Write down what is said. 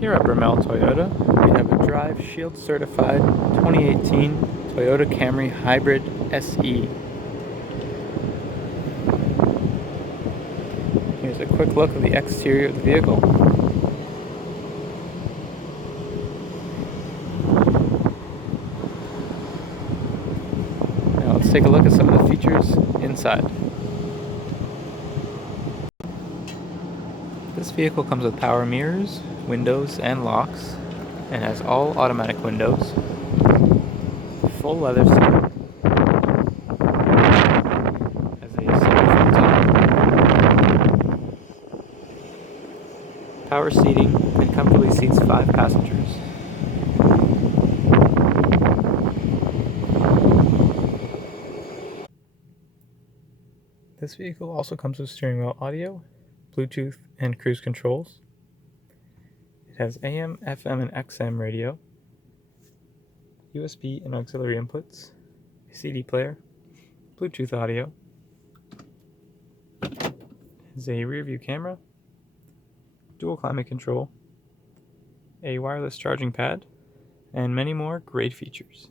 Here at Brimell Toyota, we have a Drive Shield certified 2018 Toyota Camry Hybrid SE. Here's a quick look at the exterior of the vehicle. Now let's take a look at some of the features inside. This vehicle comes with power mirrors, windows, and locks, and has all automatic windows, full leather seat, has a sunroof on top, power seating, and comfortably seats 5 passengers. This vehicle also comes with steering wheel audio, Bluetooth, and cruise controls. It has AM, FM, and XM radio, USB and auxiliary inputs, a CD player, Bluetooth audio. It has a rear view camera, dual climate control, a wireless charging pad, and many more great features.